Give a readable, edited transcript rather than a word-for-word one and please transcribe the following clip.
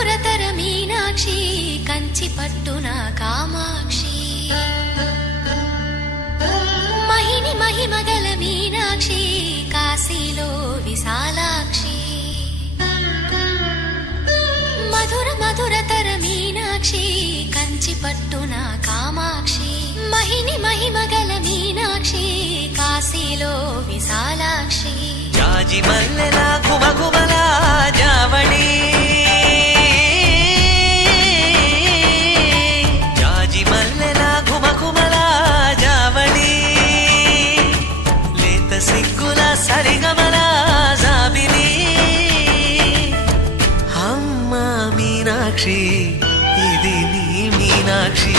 మధురతర మీనాక్షి కంచి పట్టున కామాక్షి మహిని మహిమగల మీనాక్షి కాశీలో విశాలాక్షి మధుర మధురతర మీనాక్షి కంచి పట్టున కామాక్షి మహిని మహిమగల మీనాక్షి కాశీలో విశాలాక్షి జాజి మల్లెల ఘుమఘుమల జావళి జాజి మల్లెల ఘుమఘుమల జావళి లేత సిగ్గుల సరిగమల జాబిలి అమ్మ మీనాక్షి ఇది నీ మీనాక్షి